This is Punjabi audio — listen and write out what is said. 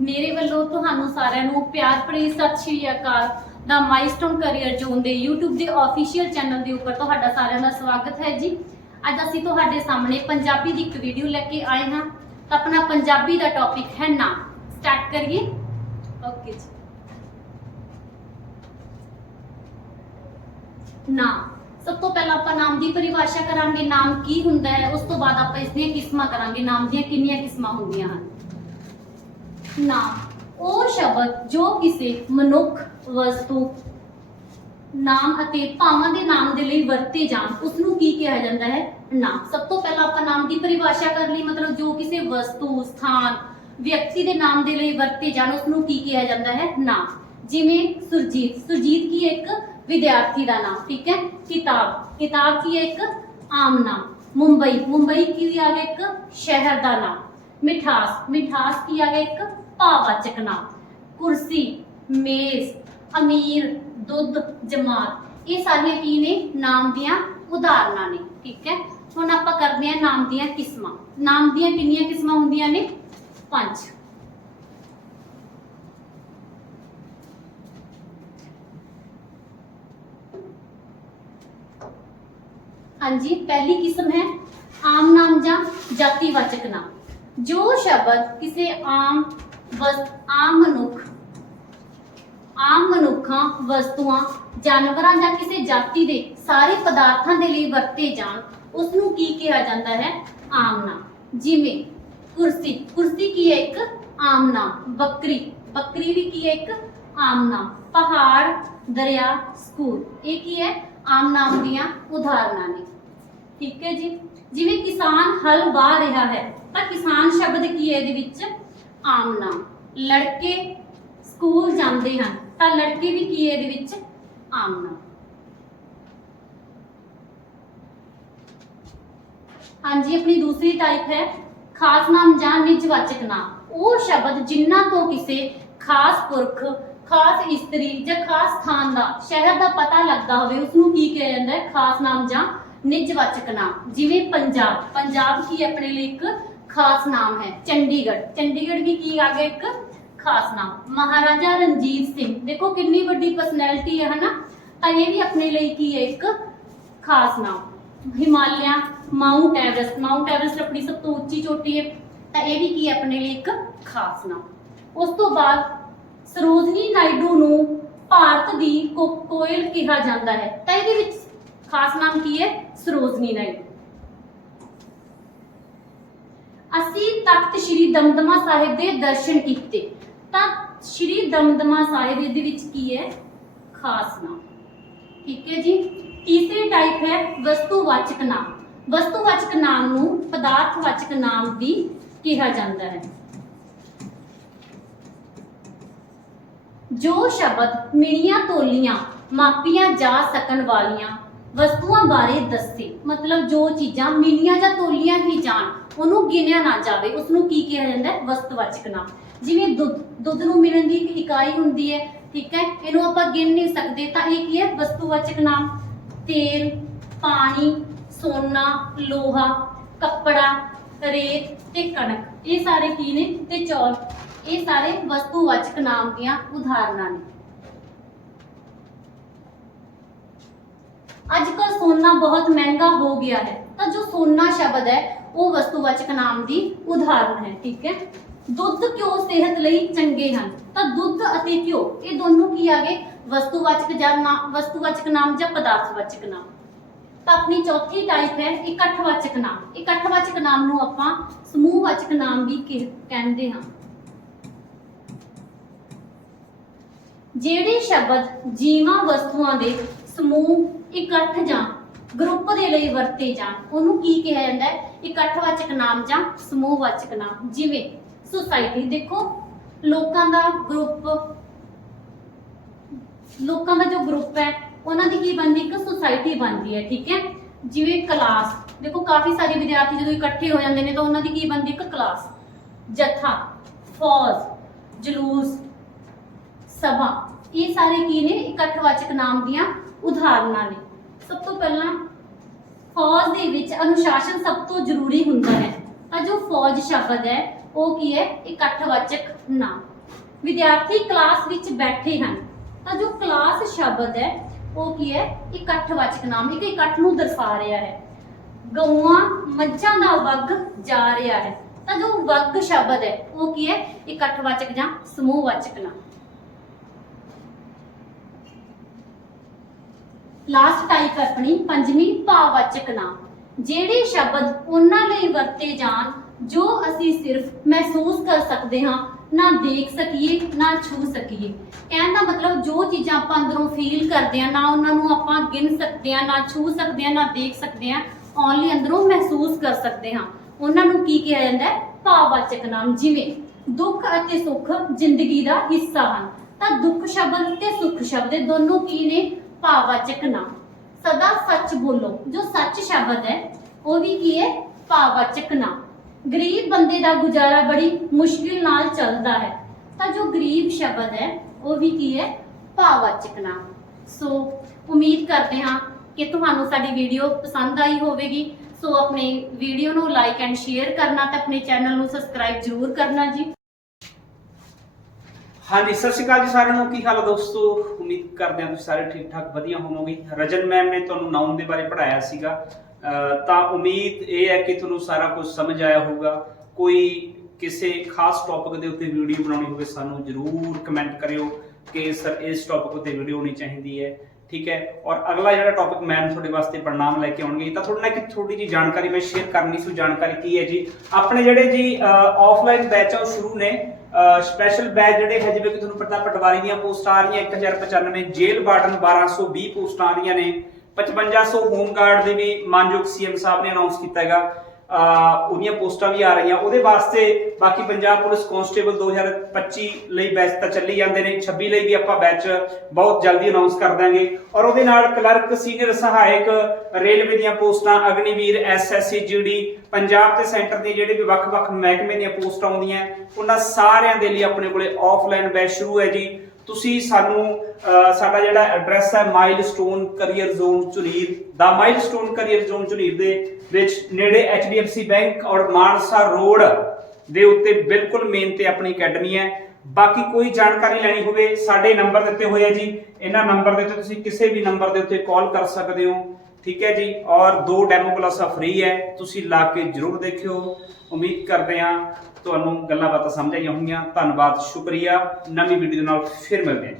ਮੇਰੇ ਵੱਲੋਂ ਤੁਹਾਨੂੰ ਸਾਰਿਆਂ ਨੂੰ ਪਿਆਰ ਭਰੀ ਸਤਿ ਸ਼੍ਰੀ ਅਕਾਲ ਦਾ ਮਾਈਸਟੋਨ ਕੈਰੀਅਰ ਜ਼ੋਨ ਦੇ YouTube ਦੇ ਅਫੀਸ਼ੀਅਲ ਚੈਨਲ ਦੇ ਉੱਪਰ ਤੁਹਾਡਾ ਸਾਰਿਆਂ ਦਾ ਸਵਾਗਤ ਹੈ ਜੀ। ਅੱਜ ਅਸੀਂ ਤੁਹਾਡੇ ਸਾਹਮਣੇ ਪੰਜਾਬੀ ਦੀ ਇੱਕ ਵੀਡੀਓ ਲੈ ਕੇ ਆਏ ਹਾਂ। ਤਾਂ ਆਪਣਾ ਪੰਜਾਬੀ ਦਾ ਟੌਪਿਕ ਹੈ ਨਾਮ। ਸਟਾਰਟ ਕਰੀਏ। ਓਕੇ ਜੀ। ਨਾਮ। ਸਭ ਤੋਂ ਪਹਿਲਾਂ ਆਪਾਂ ਨਾਮ ਦੀ ਪਰਿਭਾਸ਼ਾ ਕਰਾਂਗੇ। ਨਾਮ ਕੀ ਹੁੰਦਾ ਹੈ? ਉਸ ਤੋਂ ਬਾਅਦ ਆਪਾਂ ਇਸ ਦੀਆਂ ਕਿਸਮਾਂ ਕਰਾਂਗੇ। ਨਾਮ ਦੀਆਂ ਕਿੰਨੀਆਂ ਕਿਸਮਾਂ ਹੁੰਦੀਆਂ ਹਨ? ਨਾਮ ਉਹ ਸ਼ਬਦ ਜੋ ਕਿਸੇ ਮਨੁੱਖ ਵਸਤੂ, ਨਾਮ ਅਤੇ ਭਾਵਾਂ ਦੇ ਨਾਮ ਦੇ ਲਈ ਵਰਤੇ ਜਾਣ ਉਸ ਨੂੰ ਕੀ ਕਿਹਾ ਜਾਂਦਾ ਹੈ? ਨਾਮ ਸਭ ਤੋਂ ਪਹਿਲਾਂ ਆਪਾਂ ਨਾਮ ਦੀ ਪਰਿਭਾਸ਼ਾ ਕਰ ਲਈ, ਮਤਲਬ ਜੋ ਕਿਸੇ ਵਸਤੂ, ਸਥਾਨ, ਵਿਅਕਤੀ ਦੇ ਨਾਮ ਦੇ ਲਈ ਵਰਤੇ ਜਾਣ ਉਸ ਨੂੰ ਕੀ ਕਿਹਾ ਜਾਂਦਾ ਹੈ? ਨਾਮ ਜਿਵੇਂ ਸੁਰਜੀਤ। ਸੁਰਜੀਤ ਕੀ ਇੱਕ ਵਿਦਿਆਰਥੀ ਦਾ ਨਾਮ, ਠੀਕ ਹੈ? ਕਿਤਾਬ। ਕਿਤਾਬ ਕੀ ਹੈ? ਇੱਕ ਆਮ ਨਾਮ। ਮੁੰਬਈ। ਮੁੰਬਈ ਕੀ ਆ ਗਿਆ? ਇੱਕ ਸ਼ਹਿਰ ਦਾ ਨਾਮ। ਮਿਠਾਸ। ਮਿਠਾਸ ਕੀ ਆ ਗਿਆ? ਇੱਕ ਭਾਵਵਾਚਕ ਨਾਮ ਕੁਰਸੀ ਮੇਜ਼ ਅਮੀਰ ਦੁੱਧ ਜਮਾਤ ਇਹ ਸਾਰੀਆਂ ਕੀ ਨੇ ਨਾਮ ਦੀਆਂ ਉਦਾਹਰਨਾਂ ਨੇ ਠੀਕ ਹੈ ਹੁਣ ਆਪਾਂ ਕਰਦੇ ਹਾਂ ਨਾਮ ਦੀਆਂ ਕਿਸਮਾਂ ਨਾਮ ਦੀਆਂ ਕਿੰਨੀਆਂ ਕਿਸਮਾਂ ਹੁੰਦੀਆਂ ਨੇ ਪੰਜ ਹਾਂਜੀ ਪਹਿਲੀ ਕਿਸਮ ਹੈ ਆਮ ਨਾਮ ਜਾਂ ਜਾਤੀਵਾਚਕ ਨਾਮ ਜੋ ਸ਼ਬਦ ਕਿਸੇ ਆਮ ਵਸ ਆਮ ਮਨੁੱਖ, ਆਮ ਮਨੁੱਖਾਂ, ਵਸਤੂਆਂ, ਜਾਨਵਰਾਂ ਜਾਂ ਕਿਸੇ ਜਾਤੀ ਦੇ ਸਾਰੇ ਪਦਾਰਥਾਂ ਦੇ ਲਈ ਵਰਤੇ ਜਾਣ ਉਸ ਨੂੰ ਕੀ ਕਿਹਾ ਜਾਂਦਾ ਹੈ? ਆਮ ਨਾਮ। ਜਿਵੇਂ ਕੁਰਸੀ ਕੁਰਸੀ ਕੀ ਹੈ ਇੱਕ? ਆਮ ਨਾਮ। ਬੱਕਰੀ ਬੱਕਰੀ ਵੀ ਕੀ ਹੈ ਇੱਕ? ਆਮ ਨਾਮ। ਪਹਾੜ, ਦਰਿਆ, ਸਕੂਲ, ਇਹ ਕੀ ਹੈ? ਆਮ ਨਾਮ ਦੀਆਂ ਉਦਾਹਰਨਾਂ ਨੇ। ਠੀਕ ਹੈ ਜੀ? ਜਿਵੇਂ ਕਿਸਾਨ ਹਲ ਵਾਹ ਰਿਹਾ ਹੈ, ਤਾਂ ਕਿਸਾਨ ਸ਼ਬਦ ਕੀ ਹੈ ਇਹਦੇ ਵਿੱਚ? ਆਮ ਨਾਮ ਲੜਕੇ ਸਕੂਲ ਜਾਂਦੇ ਹਨ, ਤਾਂ ਲੜਕੇ ਵੀ ਕੀ ਹੈ ਇਹਦੇ ਵਿੱਚ? ਆਮ ਨਾਮ ਹਾਂਜੀ, ਆਪਣੀ ਦੂਸਰੀ ਟਾਈਪ ਹੈ। ਖਾਸ ਨਾਮ ਜਾਂ ਨਿਜਵਾਚਕ ਨਾਮ। ਉਹ ਸ਼ਬਦ ਜਿਨ੍ਹਾਂ ਤੋਂ ਕਿਸੇ ਖਾਸ ਪੁਰਖ, ਖਾਸ ਇਸਤਰੀ ਜਾਂ ਖਾਸ ਸਥਾਨ ਦਾ, ਸ਼ਹਿਰ ਦਾ ਪਤਾ ਲੱਗਦਾ ਹੋਵੇ ਉਸ ਨੂੰ ਕੀ ਕਿਹਾ ਜਾਂਦਾ ਹੈ? ਖਾਸ ਨਾਮ ਜਾਂ ਨਿਜਵਾਚਕ ਨਾਮ। ਜਿਵੇਂ ਪੰਜਾਬ। ਪੰਜਾਬ ਕੀ ਆਪਣੇ ਲਈ ਇੱਕ ਖਾਸ ਨਾਮ ਹੈ ਚੰਡੀਗੜ੍ਹ। ਚੰਡੀਗੜ੍ਹ ਵੀ ਕੀ ਆ ਗਿਆ ਇੱਕ? ਖਾਸ ਨਾਮ। ਮਹਾਰਾਜਾ ਰਣਜੀਤ ਸਿੰਘ। ਦੇਖੋ ਕਿੰਨੀ ਵੱਡੀ ਪਰਸਨੈਲਿਟੀ ਹੈ, ਹਨਾ? ਤਾਂ ਇਹ ਵੀ ਆਪਣੇ ਲਈ ਕੀ ਹੈ ਇੱਕ? ਖਾਸ ਨਾਮ। Himalaya, Mount Everest. Mount Everest ਆਪਣੀ ਸਭ ਤੋਂ ਉੱਚੀ ਚੋਟੀ ਹੈ। ਤਾਂ ਇਹ ਵੀ ਕੀ ਹੈ ਆਪਣੇ ਲਈ ਇੱਕ? ਖਾਸ ਨਾਮ। ਉਸ ਤੋਂ ਬਾਅਦ ਸਰੋਜਨੀ ਨਾਇਡੂ ਨੂੰ ਭਾਰਤ ਦੀ ਕੋ- ਕੋਇਲ ਕਿਹਾ ਜਾਂਦਾ ਹੈ। ਤਾਂ ਇਹਦੇ ਵਿੱਚ ਖਾਸ ਨਾਮ ਕੀ ਹੈ? ਸਰੋਜਨੀ ਨਾਇਡੂ। ਅਸੀਂ ਤਖਤ ਸ੍ਰੀ ਦਮਦਮਾ ਸਾਹਿਬ ਦੇ ਦਰਸ਼ਨ ਕੀਤੇ। ਤਾਂ ਸ੍ਰੀ ਦਮਦਮਾ ਸਾਹਿਬ ਇਹਦੇ ਵਿੱਚ ਕੀ ਹੈ? ਖਾਸ ਨਾਮ। ਠੀਕ ਹੈ ਜੀ? ਤੀਸਰੀ ਟਾਈਪ ਹੈ ਵਸਤੂਵਾਚਕ ਨਾਮ। ਵਸਤੂਵਾਚਕ ਨਾਮ ਨੂੰ ਪਦਾਰਥਵਾਚਕ ਨਾਮ ਵੀ ਕਿਹਾ ਜਾਂਦਾ ਹੈ। ਜੋ ਸ਼ਬਦ ਮਿਣੀਆਂ ਤੋਲੀਆਂ ਮਾਪੀਆਂ ਜਾ ਸਕਣ ਵਾਲੀਆਂ ਵਸਤੂਆਂ ਬਾਰੇ ਦੱਸੇ। ਮਤਲਬ ਜੋ ਚੀਜ਼ਾਂ ਮਿਣੀਆਂ ਜਾਂ ਤੋਲੀਆਂ ਹੀ ਜਾਣ, ਉਹਨੂੰ ਗਿਣਿਆ ਨਾ ਜਾਵੇ। ਉਸ ਨੂੰ ਕੀ ਕਿਹਾ ਜਾਂਦਾ ਹੈ? ਵਸਤੂਵਾਚਕ ਨਾਮ। ਜਿਵੇਂ ਦੁੱਧ ਦੁੱਧ ਨੂੰ ਮਿਣਨ ਦੀ ਇੱਕ ਇਕਾਈ ਹੁੰਦੀ ਹੈ, ਠੀਕ ਹੈ? ਇਹਨੂੰ ਆਪਾਂ ਗਿਣ ਨਹੀਂ ਸਕਦੇ, ਤਾਂ ਇਹ ਕੀ ਹੈ? ਵਸਤੂਵਾਚਕ ਨਾਮ। ਤੇਲ, ਪਾਣੀ, ਸੋਨਾ, ਲੋਹਾ, ਕੱਪੜਾ, ਰੇਤ ਤੇ ਕਣਕ। ਇਹ ਸਾਰੇ ਕੀ ਨੇ? ਤੇ ਚੌਲ। ਇਹ ਸਾਰੇ ਵਸਤੂਵਾਚਕ ਨਾਮ ਦੀਆਂ ਉਦਾਹਰਨਾਂ ਨੇ। ਅੱਜ ਕੱਲ ਸੋਨਾ ਬਹੁਤ ਮਹਿੰਗਾ ਹੋ ਗਿਆ ਹੈ। ਤਾਂ ਜੋ ਸੋਨਾ ਸ਼ਬਦ ਹੈ, ਉਹ ਵਸਤੂਵਾਚਕ ਨਾਮ ਦੀ ਉਦਾਹਰਨ ਹੈ, ਠੀਕ ਹੈ? ਦੁੱਧ, ਘਿਓ, ਸਿਹਤ ਲਈ ਚੰਗੇ ਹਨ। ਤਾਂ ਦੁੱਧ ਅਤੇ ਘਿਓ, ਇਹ ਦੋਨੋਂ ਕੀ ਆ ਗਏ? ਵਸਤੂਵਾਚਕ ਜਾਂ ਨਾਮ ਵਸਤੂਵਾਚਕ ਨਾਮ ਜਾਂ ਪਦਾਰਥਵਾਚਕ ਨਾਮ। ਤਾਂ ਆਪਣੀ ਚੌਥੀ ਟਾਈਪ ਹੈ, ਇਕੱਠਵਾਚਕ ਨਾਮ। ਇਕੱਠਵਾਚਕ ਨਾਮ ਨੂੰ ਆਪਾਂ ਸਮੂਹਵਾਚਕ ਨਾਮ ਵੀ ਕਹਿੰਦੇ ਹਾਂ। ਜਿਹੜੇ ਸ਼ਬਦ ਜੀਵਾਂ ਵਸਤੂਆਂ ਦੇ ਸਮੂਹ ਇਕੱਠ ਜਾਂ, ਗਰੁੱਪ ਦੇ ਲਈ ਵਰਤੇ ਜਾਣ ਉਹਨੂੰ ਕੀ ਕਿਹਾ ਜਾਂਦਾ ਹੈ? ਇਕੱਠਵਾਚਕ ਨਾਮ ਜਾਂ ਸਮੂਹਵਾਚਕ ਨਾਮ। ਜਿਵੇਂ ਸੁਸਾਇਟੀ ਦੇਖੋ, ਲੋਕਾਂ ਦਾ ਗਰੁੱਪ, ਲੋਕਾਂ ਦਾ ਜੋ ਗਰੁੱਪ ਹੈ, ਉਹਨਾਂ ਦੀ ਕੀ ਬਣਦੀ? ਇੱਕ ਸੁਸਾਇਟੀ ਬਣਦੀ ਹੈ, ਠੀਕ ਹੈ? ਜਿਵੇਂ ਕਲਾਸ ਦੇਖੋ, ਕਾਫੀ ਸਾਰੇ ਵਿਦਿਆਰਥੀ ਜਦੋਂ ਇਕੱਠੇ ਹੋ ਜਾਂਦੇ ਨੇ ਤਾਂ ਉਹਨਾਂ ਦੀ ਕੀ ਬਣਦੀ? ਇੱਕ ਕਲਾਸ ਜਥਾ, ਫੌਜ, ਜਲੂਸ, ਸਭਾ, ਇਹ ਸਾਰੇ ਕੀ ਨੇ? ਇਕੱਠਵਾਚਕ ਨਾਮ ਦੀਆਂ ਉਦਾਹਰਨਾਂ ਨੇ। ਸਭ ਤੋਂ ਪਹਿਲਾਂ ਫੌਜ ਦੇ ਵਿੱਚ ਅਨੁਸ਼ਾਸਨ ਸਭ ਤੋਂ ਜ਼ਰੂਰੀ ਹੁੰਦਾ ਹੈ। ਤਾਂ ਜੋ ਫੌਜ ਸ਼ਬਦ ਹੈ, ਉਹ ਕੀ ਹੈ? ਇਕੱਠਵਾਚਕ ਨਾਮ। ਵਿਦਿਆਰਥੀ ਕਲਾਸ ਵਿੱਚ ਬੈਠੇ ਹਨ। ਤਾਂ ਜੋ ਕਲਾਸ ਸ਼ਬਦ ਹੈ, ਉਹ ਕੀ ਹੈ? ਇਕੱਠਵਾਚਕ ਨਾਮ। ਇੱਕ ਇਕੱਠ ਨੂੰ ਦਰਸਾ ਰਿਹਾ ਹੈ। ਗਊਆਂ, ਮੱਝਾਂ ਦਾ ਵਗ ਜਾ ਰਿਹਾ ਹੈ। ਤਾਂ ਜੋ ਵਗ ਸ਼ਬਦ ਹੈ, ਉਹ ਕੀ ਹੈ? ਇਕੱਠਵਾਚਕ ਜਾਂ ਸਮੂਹਵਾਚਕ ਨਾਮ। ਲਾਸਟ ਟਾਈਪ ਆਪਣੀ ਪੰਜਵੀਂ ਭਾਵਵਾਚਕ ਨਾਮ ਜਿਹੜੇ ਸ਼ਬਦ ਉਹਨਾਂ ਲਈ ਵਰਤੇ ਜਾਣ, ਜੋ ਅਸੀਂ ਸਿਰਫ ਮਹਿਸੂਸ ਕਰ ਸਕਦੇ ਹਾਂ, ਨਾ ਦੇਖ ਸਕੀਏ, ਨਾ ਛੂ ਸਕੀਏ। ਕਹਿਣ ਦਾ ਮਤਲਬ ਜੋ ਚੀਜ਼ਾਂ ਆਪਾਂ ਅੰਦਰੋਂ ਫੀਲ ਕਰਦੇ ਆ ਨਾ ਉਹਨਾਂ ਨੂੰ ਆਪਾਂ ਗਿਣ ਸਕਦੇ ਆ ਨਾ ਛੂ ਸਕਦੇ ਆ ਨਾ ਦੇਖ ਸਕਦੇ ਆ ਓਨਲੀ ਅੰਦਰੋਂ ਮਹਿਸੂਸ ਕਰ ਸਕਦੇ ਹਾਂ। ਉਹਨਾਂ ਨੂੰ ਕੀ ਕਿਹਾ ਜਾਂਦਾ ਹੈ? ਭਾਵਵਾਚਕ ਨਾਮ। ਜਿਵੇਂ, ਦੁੱਖ ਅਤੇ ਸੁੱਖ ਜ਼ਿੰਦਗੀ ਦਾ ਹਿੱਸਾ ਹਨ। ਤਾਂ ਦੁੱਖ ਸ਼ਬਦ ਤੇ ਸੁੱਖ ਸ਼ਬਦ ਇਹ ਦੋਨੋਂ ਕੀ ਨੇ? ਭਾਵਵਾਚਕ ਨਾਮ ਸਦਾ ਸੱਚ ਬੋਲੋ। ਜੋ ਸੱਚ ਸ਼ਬਦ ਹੈ, ਉਹ ਵੀ ਕੀ ਹੈ? ਭਾਵਵਾਚਕ ਨਾਮ ਗਰੀਬ ਬੰਦੇ ਦਾ ਗੁਜ਼ਾਰਾ ਬੜੀ ਮੁਸ਼ਕਿਲ ਨਾਲ ਚੱਲਦਾ ਹੈ। ਤਾਂ ਜੋ ਗਰੀਬ ਸ਼ਬਦ ਹੈ, ਉਹ ਵੀ ਕੀ ਹੈ? ਭਾਵਵਾਚਕ ਨਾਮ ਸੋ, ਉਮੀਦ ਕਰਦੇ ਹਾਂ ਕਿ ਤੁਹਾਨੂੰ ਸਾਡੀ ਵੀਡੀਓ ਪਸੰਦ ਆਈ ਹੋਵੇਗੀ। ਸੋ, ਆਪਣੇ ਵੀਡੀਓ ਨੂੰ ਲਾਈਕ ਐਂਡ ਸ਼ੇਅਰ ਕਰਨਾ ਤੇ ਆਪਣੇ ਚੈਨਲ ਨੂੰ ਸਬਸਕ੍ਰਾਈਬ ਜ਼ਰੂਰ ਕਰਨਾ ਜੀ। ਹਾਂਜੀ, ਸਤਿ ਸ਼੍ਰੀ ਅਕਾਲ ਜੀ ਸਾਰਿਆਂ ਨੂੰ। ਕੀ ਹਾਲ ਹੈ ਦੋਸਤੋ? ਉਮੀਦ ਕਰਦੇ ਹਾਂ ਤੁਸੀਂ ਸਾਰੇ ਠੀਕ ਠਾਕ ਵਧੀਆ ਹੋਵੋਗੇ। ਰਜਨ ਮੈਮ ਨੇ ਤੁਹਾਨੂੰ ਨਾਉਨ ਦੇ ਬਾਰੇ ਪੜਾਇਆ ਸੀਗਾ। ਤਾਂ ਉਮੀਦ ਇਹ ਹੈ ਕਿ ਤੁਹਾਨੂੰ ਸਾਰਾ ਕੁਝ ਸਮਝ ਆਇਆ ਹੋਊਗਾ। ਕੋਈ ਕਿਸੇ ਖਾਸ ਟੌਪਿਕ ਦੇ ਉੱਤੇ ਵੀਡੀਓ ਬਣਾਉਣੀ ਹੋਵੇ, ਸਾਨੂੰ ਜਰੂਰ ਕਮੈਂਟ ਕਰਿਓ ਕਿ ਸਰ ਇਸ ਟੌਪਿਕ ਉੱਤੇ ਵੀਡੀਓ ਹੋਣੀ ਚਾਹੀਦੀ ਹੈ। ਠੀਕ ਹੈ? ਔਰ ਅਗਲਾ ਜਿਹੜਾ ਟੌਪਿਕ ਮੈਮ ਤੁਹਾਡੇ ਵਾਸਤੇ ਪ੍ਰਣਾਮ ਲੈ ਕੇ ਆਉਣਗੇ ਤਾਂ ਤੁਹਾਡੇ ਨਾਲ ਇੱਕ ਥੋੜੀ ਜੀ ਜਾਣਕਾਰੀ ਮੈਂ ਸ਼ੇਅਰ ਕਰਨੀ ਸੀ ਜਾਣਕਾਰੀ ਕੀ ਹੈ ਜੀ? ਆਪਣੇ ਜਿਹੜੇ ਜੀ ਆਫਲਾਈਨ ਬੈਚ ਆ, ਉਹ ਸ਼ੁਰੂ ਨੇ। ਸਪੈਸ਼ਲ ਬੈਚ ਜਿਹੜੇ ਹੈ ਜਿਵੇਂ ਕਿ ਤੁਹਾਨੂੰ ਪਤਾ ਪਟਵਾਰੀ ਦੀਆਂ ਪੋਸਟਾਂ ਆ ਰਹੀਆਂ 1095 ਜੇਲ੍ਹ ਵਾਰਡਨ 1220 ਪੋਸਟਾਂ ਆ ਰਹੀਆਂ ਨੇ। 5500 ਹੋਮ ਗਾਰਡ ਦੇ ਵੀ ਮਾਨਯੋਗ ਸੀਐਮ ਸਾਹਿਬ ਨੇ ਅਨਾਉਂਸ ਕੀਤਾ ਹੈਗਾ। ਉਹਦੀਆਂ ਪੋਸਟਾਂ ਵੀ ਆ ਰਹੀਆਂ। ਉਹਦੇ ਵਾਸਤੇ ਬਾਕੀ ਪੰਜਾਬ ਪੁਲਿਸ ਕਾਂਸਟੇਬਲ 2025 ਲਈ ਬੈਚ ਤਾਂ ਚੱਲੀ ਜਾਂਦੇ ਨੇ। 26 ਲਈ ਵੀ ਆਪਾਂ ਬੈਚ ਬਹੁਤ ਜਲਦੀ ਅਨਾਉਂਸ ਕਰ ਦਾਂਗੇ। ਔਰ ਉਹਦੇ ਨਾਲ ਕਲਰਕ, ਸੀਨੀਅਰ ਸਹਾਇਕ ਰੇਲਵੇ ਦੀਆਂ ਪੋਸਟਾਂ, ਅਗਨੀਵੀਰ ਐਸਐਸਸੀ ਜੀਡੀ ਪੰਜਾਬ ਤੇ ਸੈਂਟਰ ਦੇ ਜਿਹੜੇ ਵੀ ਵੱਖ-ਵੱਖ ਮਹਿਕਮੇ ਦੀਆਂ ਪੋਸਟਾਂ ਆਉਂਦੀਆਂ, ਉਹਨਾਂ ਸਾਰਿਆਂ ਦੇ ਲਈ ਆਪਣੇ ਕੋਲੇ ਆਫਲਾਈਨ ਬੈਚ ਸ਼ੁਰੂ ਹੈ ਜੀ। ਤੁਸੀਂ ਸਾਨੂੰ ਸਾਡਾ ਜਿਹੜਾ ਐਡਰੈਸ ਹੈ ਮਾਈਲਸਟੋਨ ਕੈਰੀਅਰ ਜ਼ੋਨ ਝੁਨੀਰ ਦਾ ਮਾਈਲਸਟੋਨ ਕੈਰੀਅਰ ਜ਼ੋਨ ਝੁਨੀਰ ਦੇ ਵਿੱਚ ਨੇੜੇ HDFC ਬੈਂਕ ਔਰ ਮਾਨਸਾ ਰੋਡ ਦੇ ਉੱਤੇ ਬਿਲਕੁਲ ਮੇਨ ਤੇ ਆਪਣੀ ਅਕੈਡਮੀ ਹੈ। ਬਾਕੀ ਕੋਈ ਜਾਣਕਾਰੀ ਲੈਣੀ ਹੋਵੇ, ਸਾਡੇ ਨੰਬਰ ਦਿੱਤੇ ਹੋਏ ਆ ਜੀ। ਇਹਨਾਂ ਨੰਬਰ ਦੇ ਉੱਤੇ ਤੁਸੀਂ ਕਿਸੇ ਵੀ ਨੰਬਰ ਦੇ ਉੱਤੇ ਕਾਲ ਕਰ ਸਕਦੇ ਹੋ। ਠੀਕ ਹੈ ਜੀ? ਔਰ ਦੋ ਡੈਮੋ ਕਲਾਸਾਂ ਫ੍ਰੀ ਹੈ। ਤੁਸੀਂ ਲਾ ਕੇ ਜਰੂਰ ਦੇਖਿਓ। ਉਮੀਦ ਕਰਦੇ ਹਾਂ ਤੁਹਾਨੂੰ ਗੱਲਾਂ ਬਾਤਾਂ ਸਮਝ ਆਈਆਂ ਹੋਣਗੀਆਂ। ਧੰਨਵਾਦ, ਸ਼ੁਕਰੀਆ। ਨਵੀਂ ਵੀਡੀਓ ਦੇ ਨਾਲ ਫਿਰ ਮਿਲਦੇ ਹਾਂ